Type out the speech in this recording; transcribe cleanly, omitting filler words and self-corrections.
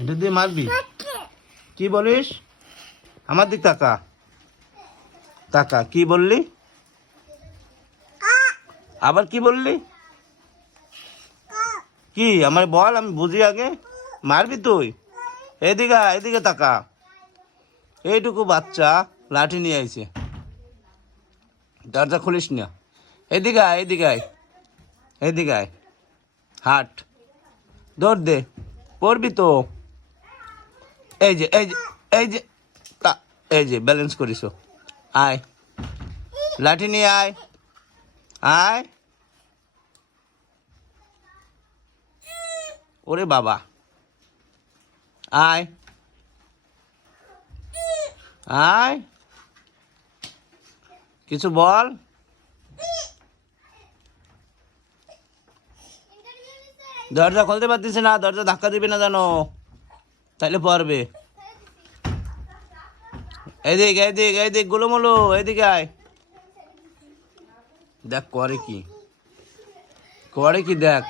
এটা দিয়ে মারবি? কি বলিস? আমার দিক তাকা, তাকা। কি বললি? আবার কি বললি? কি আমার বল, আমি বুঝি আগে। মারবি তুই? এদিকে এদিকে তাকা। এইটুকু বাচ্চা লাঠি নিয়ে আইছে, দরজা খুলিস না। এদিকে আয়, এদিকে আয়, এদিকে আয়। হাট, দৌড় দে, পড়বি তো। এই যে এই যে এই যে এই যে ব্যালেন্স করিস। আয়, লাঠি নিয়ে আয়, আয়। ওরে বাবা, আয় আয়, কিছু বল। দরজা খুলতে পারতিস না? দরজা ধাক্কা দিবি না জানো, তাইলে পড়বে। এদিক এদিক এদিক, গুলোমুলো, এদিকে আয়। দেখ করে কি, করে কি দেখ।